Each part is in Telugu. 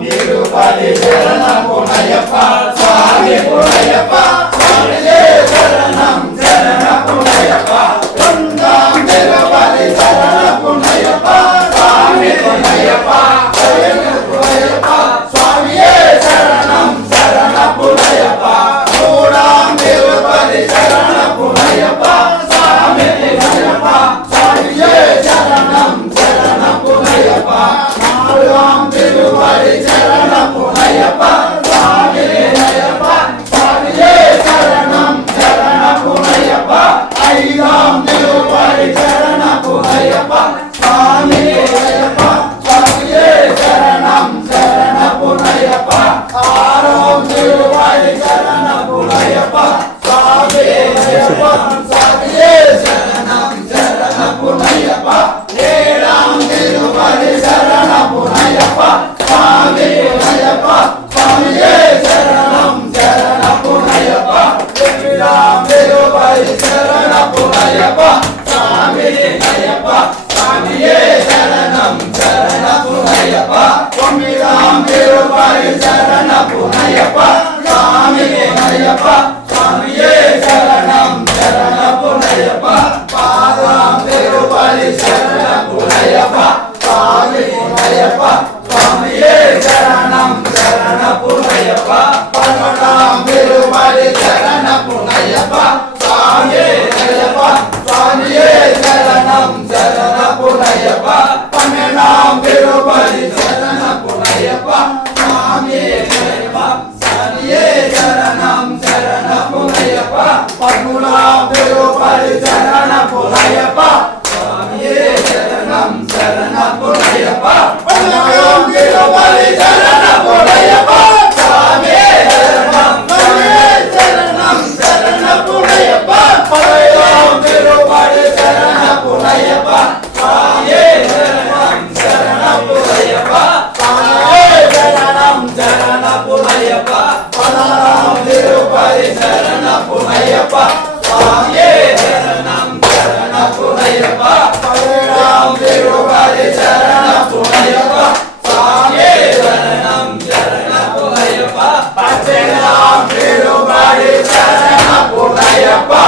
తిరుపతి శరణ పునయప్ప స్వామి పునయప్ప స్వామి శరణం శరణ పునయప్ప ஐயப்பா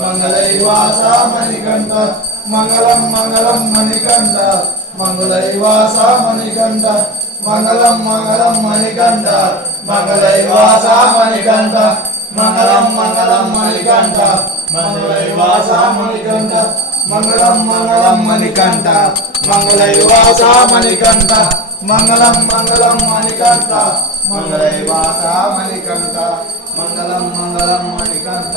మంగళవాస మణికంఠ మంగళం మంగళం మణికంఠ మంగళవాస మణికంఠ మంగళం మంగళం మణికంఠ మంగళవాస మణికంఠ మంగళం మంగళం మణికంఠ మంగళవాస మణికంఠ మంగళం మంగళం మణికంఠ మంగళవాస మణికంఠ మంగళం మంగళం మణికంఠ మంగళవాస మణికంఠ మంగళం మంగళం మణికంఠ.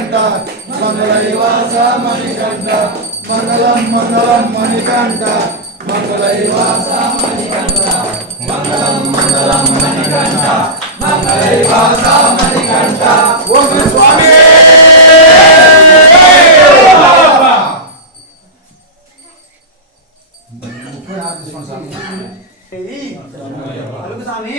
மணிகண்ட மங்களவாச மணிகண்ட மங்களம் மங்களம் மணிகண்ட மங்களவாச மணிகண்ட மங்களம் மங்களம் மணிகண்ட மங்களவாச மணிகண்ட. ஓம் சுவாமி! சாமி.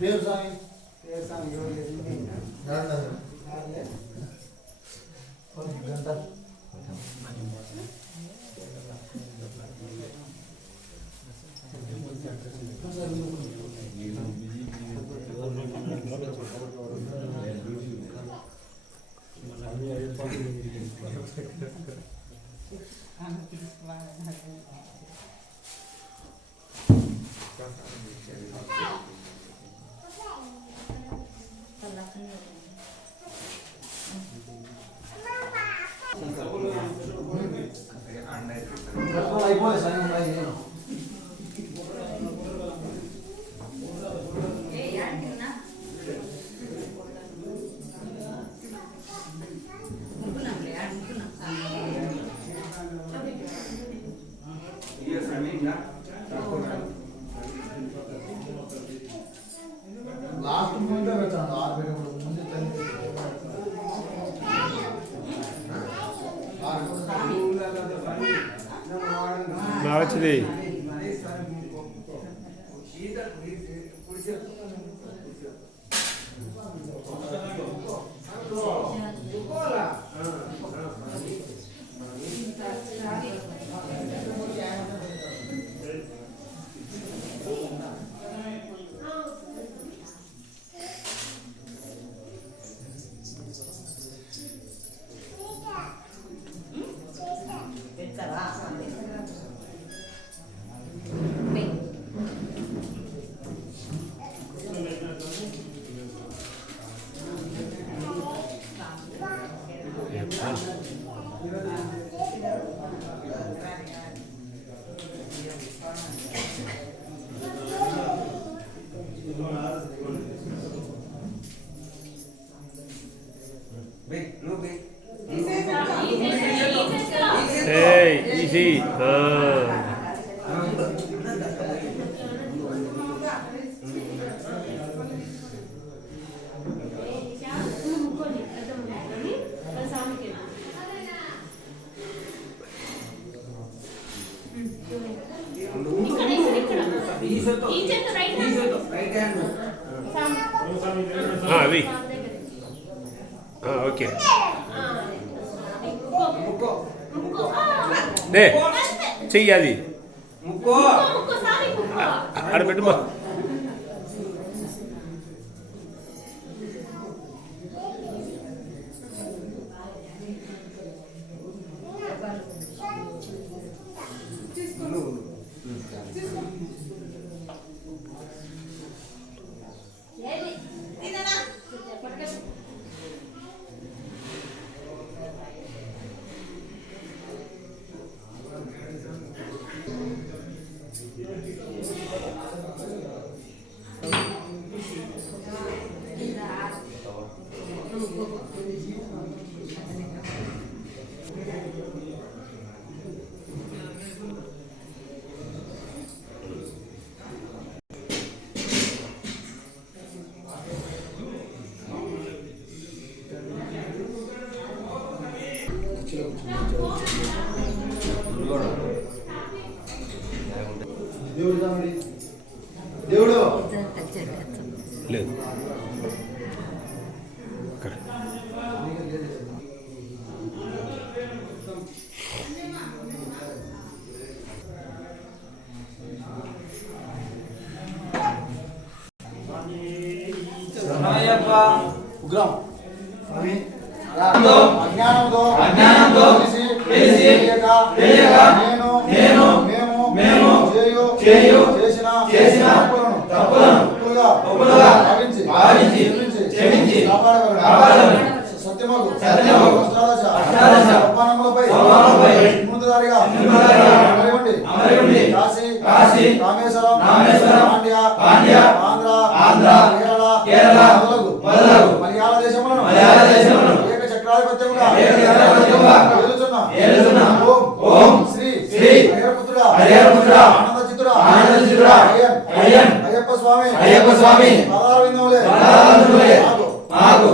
పేరు సాయి పేరు సాయి గంట సార్ Compartilhei. అది. ఆ, ఓకే. నే చెయ్యి అది. ముక్కో. ఆడ పెట్టుమా దేవుడు లేదు. ఉగ్రం. అజ్ఞానంతో అజ్ఞానంతో నేను నేను మేము మేము చేయు చేయు చేసిన చేసిన తప్పులను తప్పులుగా తప్పులుగా భావించి భావించి క్షమించి కాపాడగలను కాపాడగలను. సత్యమగు సత్యమగు అష్టాదశ అష్టాదశ సోపానములపై సోపానములపై ముందుదారిగా ముందుదారిగా అమరి ఉండి అమరి ఉండి కాశీ కాశీ రామేశ్వరం రామేశ్వరం పాండ్య పాండ్య ఆంధ్ర ఆంధ్ర కేరళ కేరళ మొదలగు మొదలగు మలయాళ దేశములను మలయాళ దేశములను ఏక చక్రాధిపత్యముగా ఏక చక్రాధిపత్యముగా అయ్యప్ప స్వామి. అయ్యప్ప స్వామి. మాకు